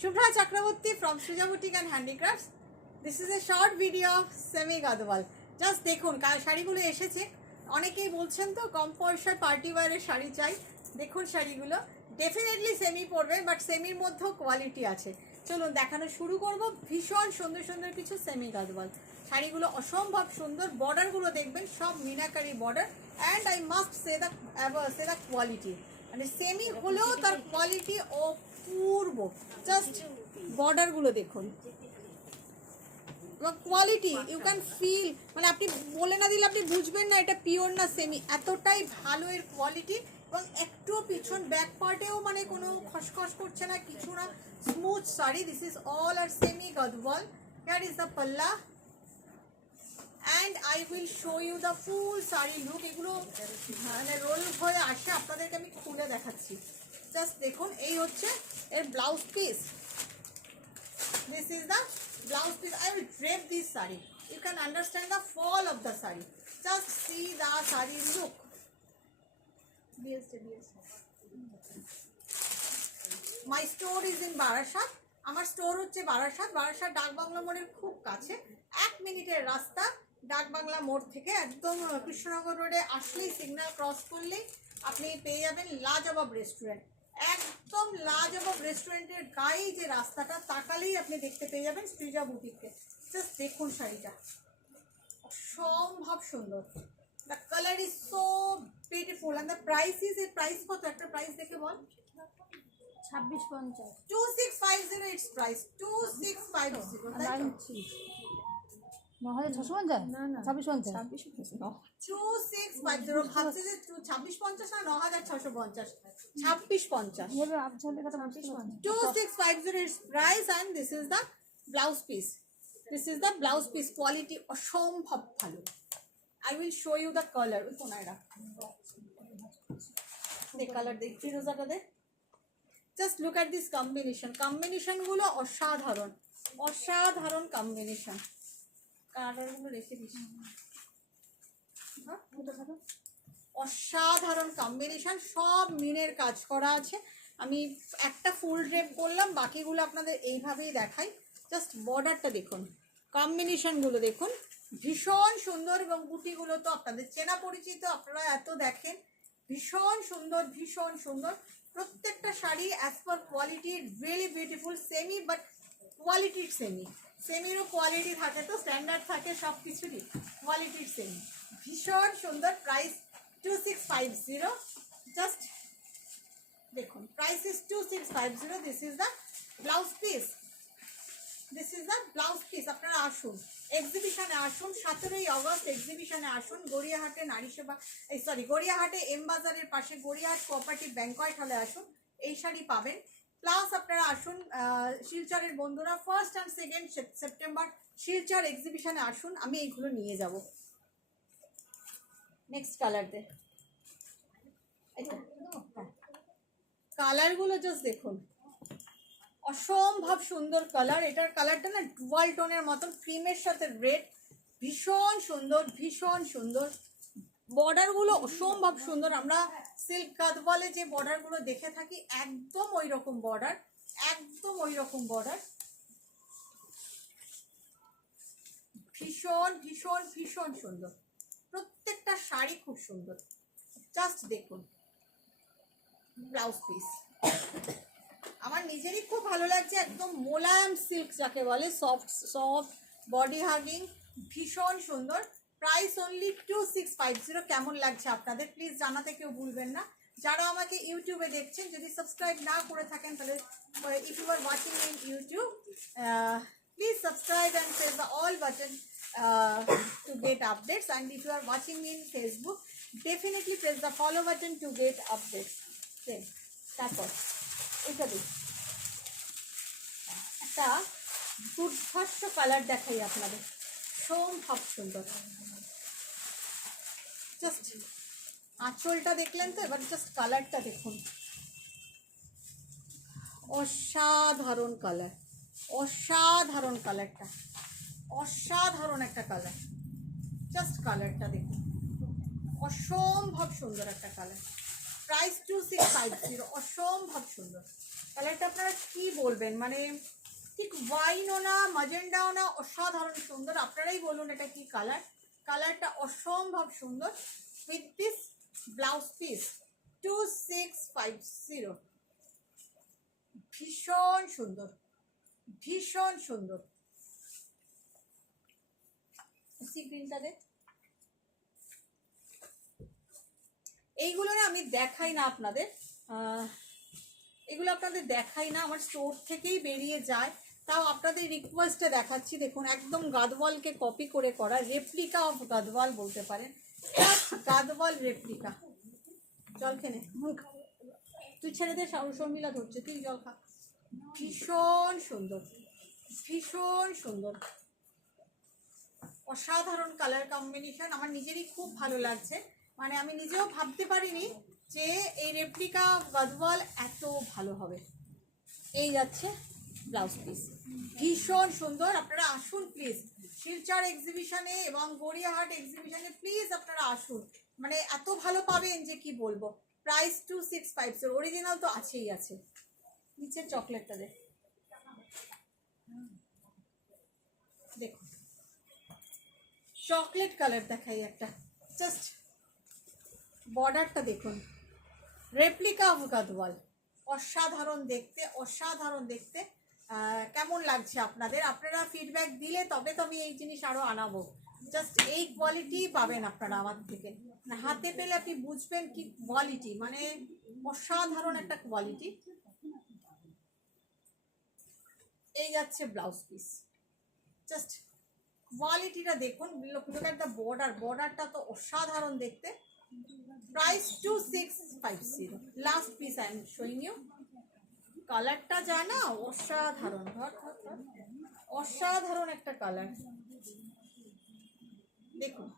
Shubhra Chakraborty from Srija Boutique and Handicrafts. This is a short video of Semi Gadwal. Just দেখুন শাড়িগুলো এসেছে, অনেকেই বলছেন তো কম পয়সার পার্টি ওয়্যারের শাড়ি চাই। দেখুন শাড়িগুলো ডেফিনেটলি সেমি পড়বে, বাট সেমির মধ্যেও কোয়ালিটি আছে। চলুন দেখানো শুরু করব। ভীষণ সুন্দর সুন্দর কিছু সেমি গাদওয়াল শাড়িগুলো, অসম্ভব সুন্দর। বর্ডারগুলো দেখবেন সব meenakari border, and I must say the quality, মানে সেমি হলেও তার কোয়ালিটি অপূর্ব। জাস্ট বর্ডারগুলো দেখুন, কোয়ালিটি ইউ ক্যান ফিল, মানে আপনি বলে না দিলে আপনি বুঝবেন না এটা পিওর না সেমি, এতটাই ভালো এর কোয়ালিটি। এবং একটু পিছন ব্যাক পার্টেও মানে কোনো খসখস করছে না, কিছু না, smooth sari. This is all are semi Gadwal. Here is the pallu and I will show you the full sari look. এগুলো মানে রোল হয়ে আসে, আপনাদেরকে আমি খুলে দেখাচ্ছি। জাস্ট দেখুন, এই হচ্ছে এর blouse piece. This is the blouse piece. I will drape this saree. You can understand the fall of the saree. Just see the saree look. My store is in Barashat. আমার store হচ্ছে বারাসাত ডাক বাংলা মোড়ের খুব কাছে, 1 মিনিটের রাস্তা। ডাক বাংলা মোড় থেকে একদম কৃষ্ণনগর রোডে আসলেই, সিগন্যাল ক্রস করলেই আপনি পেয়ে যাবেন লাজবাব রেস্টুরেন্ট। একদম লাজবাব রেস্টুরেন্টের গায়ে যে রাস্তাটা, তাকালেই আপনি দেখতে পেয়ে যাবেন সৃজা বুটিককে। জাস্ট দেখুন শাড়িটা, অসম্ভব সুন্দর। The colour is so beautiful and the price is, এর প্রাইস কত? একটা প্রাইস দেখে বল। 2650 2650 ইটস প্রাইস, 2650। 9650 না না 2650 2650 ভাবছে যে 2650 না 9650, 2650। এভাবে আপনি লেখাটা 2650 2650 is price and this is the blouse piece. This is the blouse piece. Quality অসম্ভব ভালো। I will show you the color. ওই কোনায় রাখ, the color দেখ, ফিরোজাটা দে। Just look at this combination. Combination গুলো অসাধারণ, অসাধারণ combination। কালার গুলো রেখে দিস, অসাধারণ কম্বিনেশন। সব মিনের কাজ করা আছে। আমি একটা ফুল ড্রেপ করলাম, বাকিগুলো আপনাদের এইভাবেই দেখাই। জাস্ট বর্ডারটা দেখুন, কম্বিনেশনগুলো দেখুন, ভীষণ সুন্দর। এবং বুটিগুলো তো আপনাদের চেনা পরিচিত, আপনারা এত দেখেন। ভীষণ সুন্দর, ভীষণ সুন্দর প্রত্যেকটা sari. As per quality really beautiful. Semi but কোয়ালিটির সেমি, সেমিরও কোয়ালিটি থাকে তো, স্ট্যান্ডার্ড থাকে সব কিছুরই, কোয়ালিটির সেমি। ভীষণ সুন্দর। প্রাইস 2650। জাস্ট দেখুন, price is 2650। This is the blouse piece, this is the blouse piece. আপনারা আসুন, এক্সিবিশনে আসুন, 17ই অগস্ট এক্সিবিশনে আসুন। গড়িয়াহাটে নারী সেবা, গড়িয়াহাটে এম বাজারের পাশে গড়িয়াহাট কোঅপারেটিভ ব্যাংকয়েট হলে আসুন, এই শাড়ি পাবেন। প্লাস আপনারা আসুন শিলচরের বন্ধুরা, 1st and 2nd September Silchar এক্সিবিশনে আসুন, আমি এইগুলো নিয়ে যাব। নেক্সট কালার দে, কালারগুলো জাস্ট দেখুন, অসম্ভব সুন্দর কালার। এটার কালারটা না ডুয়াল টোনের মতন, ক্রিমের সাথে রেড। ভীষণ সুন্দর, ভীষণ সুন্দর। বর্ডারগুলো অসম্ভব সুন্দর। আমরা সিল্ক গাদওয়ালে যে বর্ডারগুলো দেখে থাকি, একদম ওই রকম বর্ডার, একদম ওই রকম বর্ডার। ভীষণ ভীষণ ভীষণ সুন্দর। প্রত্যেকটা শাড়ি খুব সুন্দর। জাস্ট দেখুন ব্লাউজ পিস, আমার নিজেরই খুব ভালো লাগছে। একদম মোলায়েম সিল্ক যাকে বলে, সফট সফট বডি হাগিং, ভীষণ সুন্দর। Price only 2650। কেমন লাগছে আপনাদের প্লিজ জানাতে কেউ ভুলবেন না। যারা আমাকে ইউটিউবে দেখছেন, যদি সাবস্ক্রাইব না করে থাকেন তাহলে, if you are watching in YouTube, please subscribe and press the all button to get updates, and if you are watching me in Facebook, definitely press the follow button to get updates. Then তারপর এটা দিই, একটা দুর্ধর্ষ colour দেখাই আপনাদের, সম্ভব সুন্দর। Just আঁচলটা দেখলেন তো, এবার জাস্ট কালারটা দেখুন, অসাধারণ কালার, অসাধারণ কালারটা, অসাধারণ একটা কালার। জাস্ট কালারটা দেখুন, অসম্ভব সুন্দর একটা কালার। প্রাইস 2650, অসম্ভব সুন্দর কালারটা। আপনারা কি বলবেন, মানে ঠিক ওয়াইনও না ম্যাজেন্ডাও না, অসাধারণ সুন্দর। আপনারাই বলুন এটা কি কালার। কালারটা অসম্ভব সুন্দর উইথ দিস ব্লাউজ পিস 2650, ভীষণ সুন্দর, ভীষণ সুন্দর। সি গ্রিনটা দেখ, এইগুলো না আমি দেখাই না আপনাদের, এগুলো আপনাদের দেখাই না, আমার স্টোর থেকেই বেরিয়ে যায়। তাও আপনাদের রিকোয়েস্টে দেখাচ্ছি। দেখুন একদম গাদওয়ালকে কপি করে করা, রেপ্লিকা অফ গাদওয়াল বলতে পারেন, গাদওয়াল রেপ্লিকা। জল খেনে তুই ছেড়ে দে, শর্মিলা ধরছে, তুই জল খা। ভীষণ সুন্দর, ভীষণ সুন্দর, অসাধারণ কালার কম্বিনেশন। আমার নিজেরই খুব ভালো লাগছে, মানে আমি নিজেও ভাবতে পারিনি যে এই রেপ্লিকা গাদওয়াল এত ভালো হবে। এই যাচ্ছে ব্লাউজ পিস, ভীষণ সুন্দর। আপনারা আসুন প্লিজ, শিলচর এক্সিবিশনে এবং গড়িয়াহাট এক্সিবিশনে প্লিজ আপনারা আসুন, মানে এত ভালো পাবেন যে কি বলবো। প্রাইস 2650, অরিজিনাল তো আছেই আছে। নিচের চকলেটটা দেখুন, চকলেট কালার দেখাই একটা, জাস্ট বর্ডারটা দেখুন, রেপ্লিকা অফ গাদওয়াল, অসাধারণ দেখতে, অসাধারণ দেখতে। কেমন লাগছে আপনাদের? আপনারা ফিডব্যাক দিলে তবে তো আমি এই জিনিস আরও আনাবো। জাস্ট এই কোয়ালিটি পাবেন আপনারা আমার থেকে, হাতে পেলে আপনি বুঝবেন কি কোয়ালিটি, মানে অসাধারণ একটা কোয়ালিটি। এই যাচ্ছে ব্লাউজ পিস, জাস্ট কোয়ালিটিটা দেখুন। লুক এট দ্য বর্ডার, বর্ডারটা তো অসাধারণ দেখতে। Price 2650, last piece I am showing you. কালারটা যা না অসাধারণ, অসাধারণ একটা কালার দেখুন।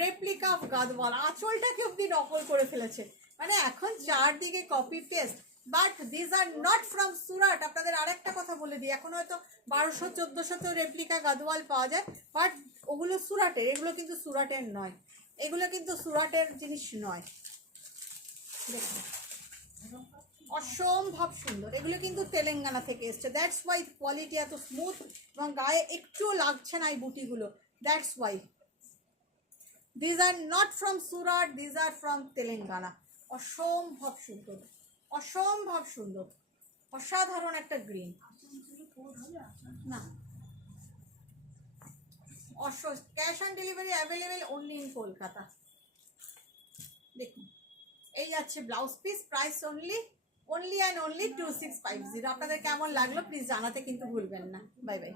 রেপ্লিকা অফ গাদওয়াল, আঁচলটাকে অব্দি নকল করে ফেলেছে, মানে এখন চারদিকে copy paste. But this are not from Surat. আপনাদের আরেকটা কথা বলে দিই, এখন হয়তো 1200-1400 রেপ্লিকা গাদওয়াল পাওয়া যায়, বাট ওগুলো সুরাটের, এগুলো কিন্তু সুরাটের নয়, এগুলো কিন্তু সুরাটের জিনিস নয়। দেখুন অসম্ভব সুন্দর, এগুলো কিন্তু তেলেঙ্গানা থেকে এসছে, দ্যাটস ওয়াই কোয়ালিটি এত স্মুথ এবং গায়ে একটুও লাগছে না এই বুটিগুলো, that's why. This are not from Surat, this are from Telangana. অসম্ভব সুন্দর, অসম্ভব সুন্দর, অসাধারণ একটা গ্রিন। না, cash on delivery available only in Kolkata. দেখুন এই যাচ্ছে blouse piece, price only and only 2650। আপনাদের কেমন লাগলো প্লিজ জানাতে কিন্তু ভুলবেন না। Bye by.